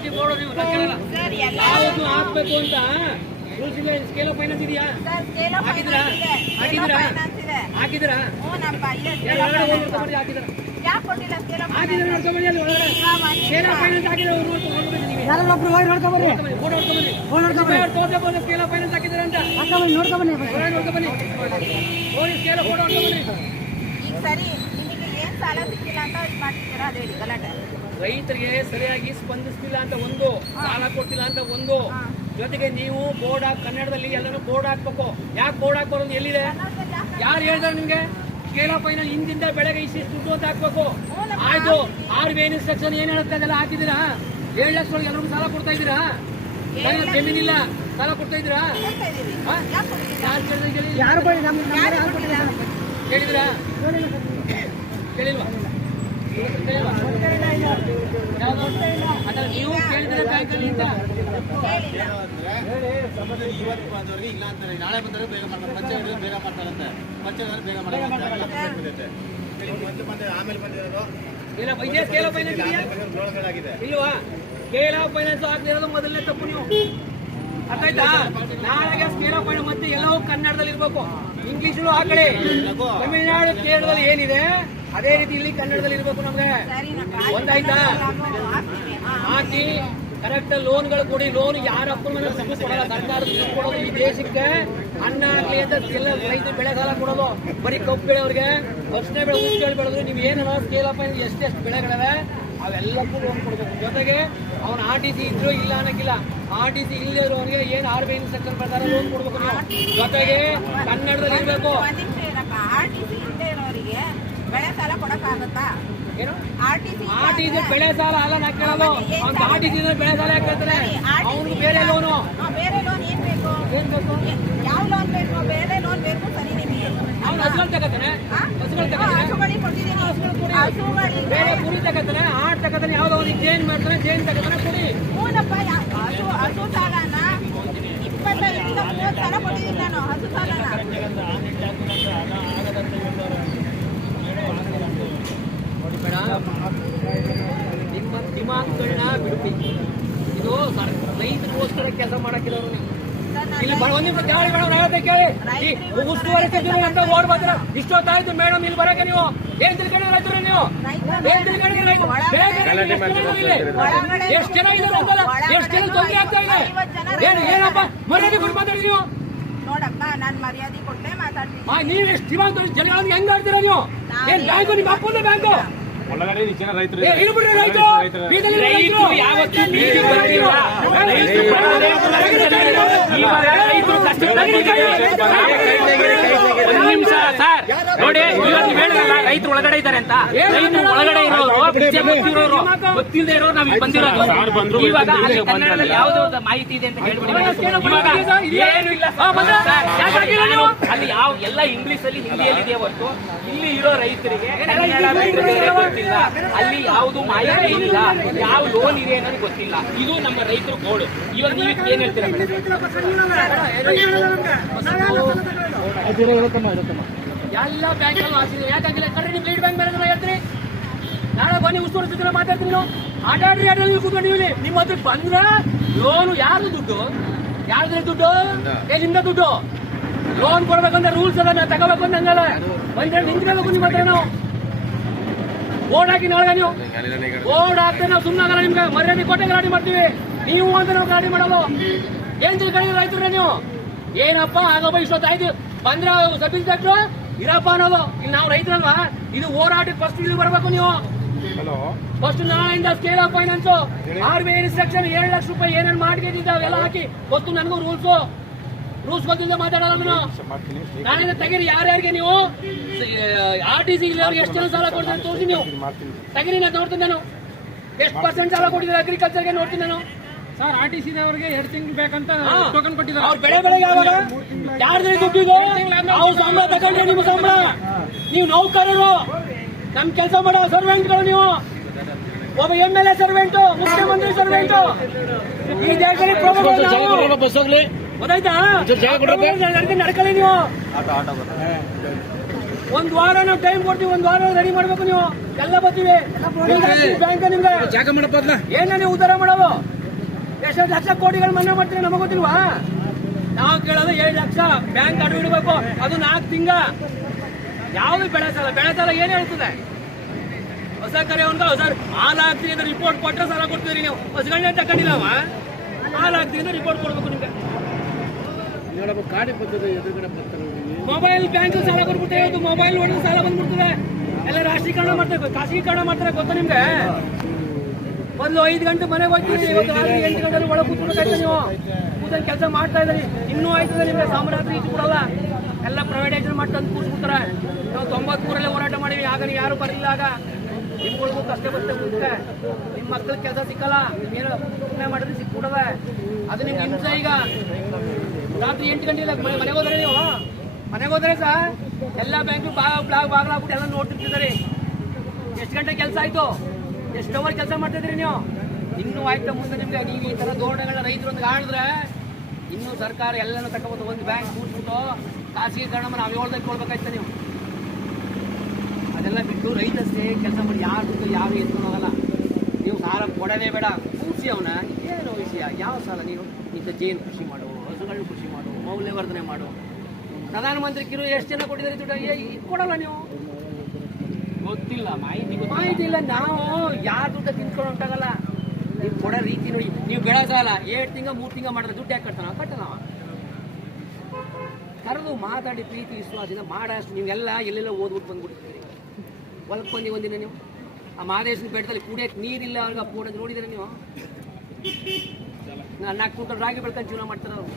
ಹಾಕಿ board ನೀವು ಕೇಳಲ್ಲ ಯಾವುದು ಹಾಕ್ಬೇಕು ಅಂತ ರೂಲ್ಸ್ ಇಲ್ಲ. ಸ್ಕೇಲ್ ಆಫ್ ಫೈನಾನ್ಸ್ ಇದೆಯಾ? ಹಾಕಿದ್ರಾ? ಹಾಕಿದ್ರಾ? ರೈತರಿಗೆ ಸರಿಯಾಗಿ ಸ್ಪಂದಿಸ್ತಿಲ್ಲ ಅಂತ ಒಂದು, ಸಾಲ ಕೊಟ್ಟಿಲ್ಲ ಅಂತ ಒಂದು, ಜೊತೆಗೆ ನೀವು ಬೋರ್ಡ್ ಕನ್ನಡದಲ್ಲಿ ಎಲ್ಲರೂ ಬೋರ್ಡ್ ಹಾಕ್ಬೇಕು. ಯಾಕೆ ಬೋರ್ಡ್ ಹಾಕೋದು ಎಲ್ಲಿದೆ? ಯಾರು ಹೇಳಿದಾರೆ ನಿಮ್ಗೆ? ಸ್ಕೇಲ್ ಆಫ್ ಫೈನಾನ್ಸ್ ಹಿಂದಿಂದ ಬೆಳೆಗೆ ಇಷ್ಟು ದುಡ್ಡು ಅಂತ ಹಾಕ್ಬೇಕು. ಆಯ್ತು, RBI ಸೆಕ್ಷನ್ ಏನ್ ಹೇಳುತ್ತೆ ಅದೆಲ್ಲ ಹಾಕಿದಿರಾ? 7 ಲಕ್ಷ ಒಳಗೆ ಎಲ್ಲರಿಗೂ ಸಾಲ ಕೊಡ್ತಾ ಇದ್ದೀರಾ? ಜಮೀನಿಲ್ಲ ಸಾಲ ಕೊಡ್ತಾ ಇದ್ದೀರಾ? ಕೇಳಿದ್ರಾ? ಕೇಳಿಲ್ವಾ? ನೀವು ಕೇಳಿದ್ರೆ ಬ್ಯಾಂಕಲ್ಲಿ ಅಂತ ಇಲ್ಲ ಅಂತಾರೆ. ನಾಳೆ ಬಂದರೆ ಬೇಗ ಮಾಡ್ತಾರೆ, ಪಂಚಾಯತ್ ಬೇಗ ಮಾಡ್ತಾರಂತೆ, ಪಂಚಾಯತ್ ಬೇಗ ಮಾಡ್ತಾರೆ. ಆಮೇಲೆ ಬಂದಿರೋದು ಇದೇ ಸ್ಕೇಲ್ ಆಫ್ ಫೈನಾನ್ಸ್ ಇದೆಯಾ ಇಲ್ವಾ? ಸ್ಕೇಲ್ ಆಫ್ ಫೈನಾನ್ಸ್ ಆಗದಿರೋದು ಮೊದಲನೇ ತಪ್ಪು. ನೀವು ಅರ್ಥ ಆಯ್ತಾ? ನಾಳೆಗೆ ಸ್ಕೇಲ್ ಆಫ್ ಫೈನಾನ್ಸ್ ಮತ್ತೆ ಎಲ್ಲವೂ ಕನ್ನಡದಲ್ಲಿ ಇರ್ಬೇಕು, ಇಂಗ್ಲಿಷಲ್ಲೂ ಆ ಕಡೆ. ತಮಿಳುನಾಡು ಕೇರಳದಲ್ಲಿ ಏನಿದೆ ಅದೇ ರೀತಿ ಇಲ್ಲಿ ಕನ್ನಡದಲ್ಲಿ ಇರ್ಬೇಕು. ನಮ್ಗೆ ಒಂದಾಯ್ತಾ? ಹಾಕಿ ಕರೆಕ್ಟ್ ಲೋನ್ಗಳು ಕೊಡಿ. ಲೋನ್ ಯಾರ ಕೊಡಲ್ಲ, ಸರ್ಕಾರ ಕೊಡೋದು ಈ ದೇಶಕ್ಕೆ ಅನ್ನ ಆಗ್ಲಿ ಅಂತ ಎಲ್ಲ ರೈತರು ಬೆಳೆ ಸಾಲ ಕೊಡೋದು. ಬರೀ ಕಬ್ಬು ಬೆಳೆಯವ್ರಿಗೆ ಅರ್ಶಿನ ಬೆಳೆ, ಉಚ್ಚಿ ಬೆಳೆದ್ರು ನೀವು ಏನ ಸ್ಕೇಲ್ ಆಫ್ ಎಷ್ಟೆಷ್ಟು ಬೆಳೆಗಳಿವೆ ಅವೆಲ್ಲಕ್ಕೂ ಲೋನ್ ಕೊಡ್ಬೇಕು. ಜೊತೆಗೆ ಅವ್ನು RTC ಇದ್ರು ಇಲ್ಲ ಅನ್ನಕ್ಕಿಲ್ಲ, RTC ಇಲ್ಲದೆ ಇರೋನಿಗೆ ಏನ್ RBI ಸೆಕ್ಷನ್ ಪ್ರಕಾರ ಲೋನ್ ಕೊಡ್ಬೇಕು. ಜೊತೆಗೆ ಕನ್ನಡದಲ್ಲಿ ಇರ್ಬೇಕು. ಬೆಳೆ ಸಾಲ ಕೊಡಕ್ಕಾಗತ್ತಾ? ಏನು RTC ಬೆಳೆ ಸಾಲ ಅಲ್ಲ ನಾ ಕೇಳೋದು. ಅವ್ನು RTC ಬೆಳೆ ಸಾಲ ಯಾಕೆ ಕೇಳ್ತಾರೆ? ಅವ್ನಿಗೆ ಬೇರೆ ಲೋನು. ಬೇರೆ ಲೋನ್ ಏನ್ ಬೇಕು? ಯಾವ ಲೋನ್ ಬೇಕು? ಬೇರೆ ಲೋನ್ ಬೇಕು. ಸರಿ, ನಿಮಗೆ ಅವ್ನು ಹಸುಗಳು ತಗತಾನೆ, ಹಸುಗಳಿಗೆ ಕೊಟ್ಟಿದ್ದೀನಿ. ಹಸುಗಳಿಗೆ ಬೇರೆ ಕುರಿ ತಗತಾನೆ, ಆಡ್ ತಗತಾನೆ, ಯಾವ್ದೋ ಅವ್ನಿಗೆ ಜೇನ್ ಮಾಡ್ತಾನೆ, ಜೇನ್ ತಗತಾನೆ ಕುರಿ. ಹೂನಪ್ಪ, ಹಸು ಸಾಲನ 25-30 ಸಾಲ ಕೊಟ್ಟಿದ್ದೀನಿ ನಾನು. ಹಸು ಸಾಲನ ನಿಮ್ಮ ದಿಮಾಗ್ಗಳನ್ನ ಬಿಡುತ್ತಿ. ಇದು ರೈತರಿಗೋಸ್ಕರ ಕೆಲಸ ಮಾಡಕ್ಕಿರೋರು ನೀವು. ಇಲ್ಲಿ ಒಂದ್ ನಿಮಿಷ ಕೇಳಿ. ಉಸ್ತುವಾರಿ ಸಚಿವರು ಅಂತ ಓಡ್ ಬರ್ತೀರ. ಇಷ್ಟೊತ್ತಾಯ್ತು ಮೇಡಮ್ ಇಲ್ಲಿ ಬರಕ್ಕೆ. ನೀವು ಏನ್ ತಿಳ್ಕೊಂಡ್ರೆ ರೈತರು? ನೀವು ಏನ್ ತಿಳ್ಕೊಂಡ್ರೆ ಎಷ್ಟು ಚೆನ್ನಾಗಿದೆ ಅಂತಲ್ಲ, ಎಷ್ಟು ಜನ ತೊಂದರೆ ಆಗ್ತಾ ಇದೆ. ಏನಪ್ಪ ಮರ್ಯಾದೆ ಕೊಟ್ಟು ಮಾತಾಡಿ ನೀವು. ನೋಡಪ್ಪ, ನಾನು ಮರ್ಯಾದೆ ಕೊಟ್ಟೆ ಮಾತಾಡ್ತೀನಿ. ನೀವು ಎಷ್ಟು ದಿಮಾಗ್ ಜನ ಹೆಂಗ್ ಆಡ್ತೀರಾ ನೀವು? ಏನ್ ಬ್ಯಾಂಕು? ನಿಮ್ಮ ಅಪ್ಪನ ಬ್ಯಾಂಕು ಒಳಗಡೆ ಜನ ರೈತರು ನಿಮಿಷ ಸರ್ ನೋಡಿ, ಇವತ್ತು ಹೇಳಿದ್ರಲ್ಲ ರೈತರು ಒಳಗಡೆ ಇದ್ದಾರೆ ಅಂತ. ರೈತರು ಒಳಗಡೆ ಇರೋರು ಗೊತ್ತಿಲ್ಲದೆ ಇರೋರು ನಾವ್ ಇಲ್ಲಿ ಬಂದಿರೋದು. ಇವಾಗ ಅಲ್ಲಿ ಕನ್ನಡದಲ್ಲಿ ಯಾವ್ದು ಮಾಹಿತಿ ಇದೆ ಅಂತ ಹೇಳ್ಬಿಡಿ. ಏನು ಇಲ್ಲ ಅಲ್ಲಿ ಯಾವ ಎಲ್ಲ ಇಂಗ್ಲಿಷ್ ಅಲ್ಲಿ ಹಿಂದಿಯಲ್ಲಿ ಇದೆ ಹೊರತು ಇಲ್ಲಿ ಇರೋ ರೈತರಿಗೆ ಗೊತ್ತಿಲ್ಲ. ಅಲ್ಲಿ ಯಾವ್ದು ಮಾಹಿತಿ ಇಲ್ಲ, ಯಾವ ಲೋನ್ ಇದೆ ಅನ್ನೋದು ಗೊತ್ತಿಲ್ಲ. ಇದು ನಮ್ಮ ರೈತರು ಗೋಳು. ಇವಾಗ ನೀವು ಏನ್ ಹೇಳ್ತೀರಾ? ಎಲ್ಲ ಬ್ಯಾಂಕಲ್ಲೂ ಹಾಕಿದ್ರೆ ಯಾಕಾಗಿಲ್ಲ? ಕಡ್ರಿ ನೀವು ಲೀಡ್ ಬ್ಯಾಂಕ್ ಮೇಲೆ ಹೇಳ್ತೀರಿ. ನಾಳೆ ಬನ್ನಿ ಉಸ್ತುವಾರಿ ಸಚಿವರು ಮಾತಾಡ್ತೀನಿ. ನೀವು ಆಟಾಡ್ರಿ ಕೂತ್ಕೊಂಡು ನಿಮ್ಮ ಹತ್ರ ಬಂದ್ರೆ ಲೋನು ಯಾರು ದುಡ್ಡು? ಯಾರ್ದ್ರೆ ದುಡ್ಡು? ನಿಮ್ದ ದುಡ್ಡು. ಲೋನ್ ಕೊಡ್ಬೇಕಂದ್ರೆ ರೂಲ್ಸ್ ಅದ, ನಾವು ತಗೋಬೇಕು ಅಂತ ಹಂಗಲ್ಲ. ಬಂದ್ರೆ ನಿಂತ್ಕೋಬೇಕು. ನಿಮ್ಮ ಹತ್ರ ನಾವು ಬೋರ್ಡ್ ಹಾಕಿ ನಾಳೆ ನೀವು ಬೋರ್ಡ್ ಹಾಕ್ತೇವೆ. ನಾವು ಸುಮ್ಮನಾಗಲ್ಲ. ನಿಮ್ಗೆ ಮರ್ಯಾದೆ ಕೊಟ್ಟೆ ಗಲಾಟೆ ಮಾಡ್ತೀವಿ. ನೀವು ಅಂತ ನಾವು ಗಲಾಟೆ ಮಾಡೋದು. ಏನ್ ತಿಳ್ಕೊಂಡಿಲ್ಲ ರೈತರು ನೀವು? ಏನಪ್ಪ ಆಗಪ್ಪ ಇಷ್ಟೊತ್ತಾಯ್ತು ಬಂದ್ರೆ ಸಬ್ ಇನ್ಸ್ಪೆಕ್ಟರ್ ಇರಪ್ಪ ಅನ್ನೋದು. ಇಲ್ಲಿ ನಾವು ರೈತರಲ್ವಾ? ಇದು ಹೋರಾಟಕ್ಕೆ ಫಸ್ಟ್ ಇಲ್ಲಿ ಬರಬೇಕು ನೀವು. ಫಸ್ಟ್ ನಾಳೆಯಿಂದ scale of finance RBI section 7 lakh ರೂಪಾಯಿ ಏನೇನು ಮಾಡಿದ್ದಾವೆ ಎಲ್ಲ ಹಾಕಿ ಗೊತ್ತು. ನನಗೂ ರೂಲ್ಸ್ ಗೊತ್ತಿಲ್ಲ ಮಾತಾಡೋದು. ನಾಳೆಯಿಂದ ತೆಗೀರಿ. ಯಾರ್ಯಾರಿಗೆ ನೀವು RTC ಅವ್ರಿಗೆ ಎಷ್ಟು ಜನ ಸಾಲ ಕೊಡ್ತಾರೆ ತೋರಿಸಿ. ನೀವು ತೆಗೀರಿ, ನಾನು ನೋಡ್ತೀನಿ. ನಾನು ಎಷ್ಟು % ಸಾಲ ಕೊಟ್ಟಿದ್ದಾರೆ ಅಗ್ರಿಕಲ್ಚರ್ಗೆ ನೋಡ್ತೀನಿ ನಾನು. ಸರ್ RTC ಅವರಿಗೆ 2 ತಿಂಗಳು ಬೇಕಂತ ಟೋಕನ್ ಕೊಟ್ಟಿದ್ದಾರೆ. ಅವ್ರ ಬೆಳೆ ಯಾವಾಗ ಯಾರ್ದ್ರೆ ದುಡ್ಡಿದೆ? ಅವ್ರು ಸಂಬಳ ತಗೊಂಡ್ರೆ ನಿಮ್ಮ ಸಂಬಳ. ನೀವು ನೌಕರರು, ನಮ್ ಕೆಲಸ ಮಾಡೋ ಸರ್ವೆಂಟ್ಗಳು. ನೀವು ಒಬ್ಬ MLA ಸರ್ವೆಂಟು, ಮುಖ್ಯಮಂತ್ರಿ ಸರ್ವೆಂಟು. ಈ ದೇಶದಲ್ಲಿ ಗೊತ್ತಾಯ್ತಾ? ನಡ್ಕೊಳ್ಳಿ ನೀವು. ಒಂದ್ ವಾರ ನಾವು ಟೈಮ್ ಕೊಡ್ತೀವಿ, ಒಂದ್ ವಾರ ರೆಡಿ ಮಾಡ್ಬೇಕು. ನೀವು ಎಲ್ಲ ಬರ್ತೀವಿ ಬ್ಯಾಂಕ್ ನಿಮ್ಗೆ ಜಾಗ ಮಾಡಬೋದ್ಲ ಏನ ನೀವು ಉದ್ಧಾರ ಮಾಡೋದು? ಎಷ್ಟು ಲಕ್ಷ ಕೋಟಿಗಳು ಮನ್ನಾ ಮಾಡ್ತೀವಿ ನಮಗೆ ಗೊತ್ತಿಲ್ವಾ? ನಾವು ಕೇಳೋದು 7 ಲಕ್ಷ ಬ್ಯಾಂಕ್ ಅಡು ಇಡಬೇಕು, ಅದು 4 ತಿಂಗ. ಯಾವ್ದು ಬೆಳೆ ಸಾಲ ಏನ್ ಹೇಳ್ತದೆ? ಹೊಸ ಕರೆ ಸರ್ ಹಾಲು ಹಾಕ್ತೀನಿ ಅಂತ ರಿಪೋರ್ಟ್ ಕೊಟ್ಟರೆ ಸಾಲ ಕೊಡ್ತೀರಿ. ನೀವು ಹೊಸಗಳನ್ನೇ ತಗೊಂಡಿಲ್ಲವ, ಹಾಲು ಹಾಕ್ತೀನಿ ಅಂತ ರಿಪೋರ್ಟ್ ಕೊಡ್ಬೇಕು ನಿಮ್ಗೆ. ಕಾಡಿ ಪದ್ಧತಿ ಎದುರುಗಡೆ ಬರ್ತಾರೆ. ಮೊಬೈಲ್ ಬ್ಯಾಂಕ್ ಸಾಲ ಕೊಟ್ಬಿಟ್ಟೆ, ಇವತ್ತು ಮೊಬೈಲ್ ಹೊಡೆದು ಸಾಲ ಬಂದ್ಬಿಡ್ತದೆ. ಎಲ್ಲ ರಾಷ್ಟ್ರೀಕರಣ ಮಾಡ್ತಾರೆ, ಖಾಸಗೀಕರಣ ಮಾಡ್ತಾರೆ. ಗೊತ್ತಾ ನಿಮ್ಗೆ? ಮೊದಲು 5 ಗಂಟೆ ಮನೆಗೆ ಹೋಗ್ತೀವಿ, ಇವತ್ತು ರಾತ್ರಿ 8 ಗಂಟೆ ಒಳಗೆ ಕೂತ್ಬೇಕಾಯ್ತು. ನೀವು ಕೂತಲ್ಲಿ ಕೆಲಸ ಮಾಡ್ತಾ ಇದ್ದೀರಿ, ಇನ್ನೂ ಆಯ್ತದೆ ನಿಮ್ಗೆ. ಸಾಮ್ರಾತ್ರಿ ಇದು ಕೊಡಲ್ಲ, ಎಲ್ಲ ಪ್ರೈವೇಟೈಸೇಷನ್ ಮಾಡ್ಕೊಂಡು ಕೂತ್ಬಿಡ್ತಾರೆ. ನಾವು 93ರಲ್ಲೇ ಹೋರಾಟ ಮಾಡಿವಿ, ಆಗ ನೀವು ಯಾರು ಬರಲಿಲ್ಲ. ಆಗ ನಿಮ್ಗಳಿಗೂ ಕಷ್ಟ ಬರ್ತದೆ ಮುಂದೆ, ನಿಮ್ಮ ಮಕ್ಳಿಗೆ ಕೆಲಸ ಸಿಕ್ಕಲ್ಲ. ನೀವೇನು ಪುಣ್ಯ ಮಾಡಿದ್ರೆ ಸಿಕ್ಬಿಡವೆ, ಅದು ನಿಮ್ಗೆ ಹಿಂಸೆ. ಈಗ ರಾತ್ರಿ 8 ಗಂಟೆಗೆ ಮನೆಗೆ ಹೋದ್ರೆ, ನೀವು ಮನೆಗೆ ಹೋದ್ರೆ ಸರ್ ಎಲ್ಲ ಬ್ಯಾಂಕು ಬಾಗ್ಲಾಗ್ಬಿಟ್ಟು ಎಲ್ಲ ನೋಡ್ತಿರ್ತಿದ್ದಾರೆ. ಎಷ್ಟು ಗಂಟೆ ಕೆಲಸ ಆಯ್ತು, ಎಷ್ಟು ಅವರ್ ಕೆಲಸ ಮಾಡ್ತಿದ್ರಿ ನೀವು? ಇನ್ನೂ ಆಯ್ತಾ ಮುಂದೆ ನಿಮ್ಗೆ? ನೀವು ಈ ತರ ಧೋರಣೆಗಳನ್ನ ರೈತರೊಂದಿಗೆ ಆಡಿದ್ರೆ ಇನ್ನೂ ಸರ್ಕಾರ ಎಲ್ಲನೂ ತಗೊಂಡು ಒಂದು ಬ್ಯಾಂಕ್ ಕೂಡ್ಬಿಟ್ಟು ಖಾಸಗೀಕರಣ ನಾವು ಹೇಳ್ದಾಗ ಕೊಡ್ಬೇಕಾಯ್ತ ನೀವು. ಅದೆಲ್ಲ ಬಿಟ್ಟು ರೈತಷ್ಟೇ ಕೆಲಸ ಮಾಡಿ, ಯಾರು ದುಡ್ಡು ಯಾವ ಎತ್ಕೊಂಡೋಗಲ್ಲ. ನೀವು ಸಾಲ ಕೊಡೋದೇ ಬೇಡ, ಕೂಡಿಸಿ ಅವನ. ಏನು ವಿಷಯ? ಯಾವ ಸಾಲ? ನೀವು ಇಂಥ ಜೇನು ಕೃಷಿ ಮಾಡು, ಹಸುಗಳನ್ನ ಕೃಷಿ ಮಾಡು, ಮೌಲ್ಯವರ್ಧನೆ ಮಾಡು. ಪ್ರಧಾನಮಂತ್ರಿ ಕಿರು ಎಷ್ಟು ಜನ ಕೊಟ್ಟಿದ್ದಾರೆ ದುಡ್ಡು? ಕೊಡಲ್ಲ ನೀವು. ಗೊತ್ತಿಲ್ಲ, ಮಾಹಿತಿ ಇಲ್ಲ. ನಾವು ಯಾರ ದುಡ್ಡು ತಿನ್ಕೊಂಡು ಹೊಂಟಾಗಲ್ಲ. ನೀವು ಕೊಡೋ ರೀತಿ ನೋಡಿ. ನೀವು ಬೆಳೆ ಸಾಲ 2 ತಿಂಗ 3 ತಿಂಗ ಮಾಡಿದ್ರೆ ದುಡ್ಡು ಯಾಕೆ ಕಟ್ಟಲ್ಲ? ಕರೆದು ಮಾತಾಡಿ ಪ್ರೀತಿ ವಿಶ್ವಾಸದಿಂದ ಮಾಡಷ್ಟು. ನೀವೆಲ್ಲ ಎಲ್ಲೆಲ್ಲ ಓದ್ಬಿಟ್ಟು ಬಂದ್ಬಿಡ್ತೀರಿ. ಹೊಲಕ್ಕೆ ಬಂದು ಒಂದಿನ ನೀವು ಆ ಮಹದೇಶನ ಬೆಟ್ಟದಲ್ಲಿ ಕುಡಿಯಕ್ಕೆ ನೀರಿಲ್ಲ, ಅವ್ರಿಗೆ ಪೂಡ ನೋಡಿದ್ರೆ ನೀವು 4 ಕ್ವಿಂಟಲ್ ರಾಗಿ ಬೆಳ್ಕೊಂಡು ಜೀವನ ಮಾಡ್ತಾರೆ ಅವರು.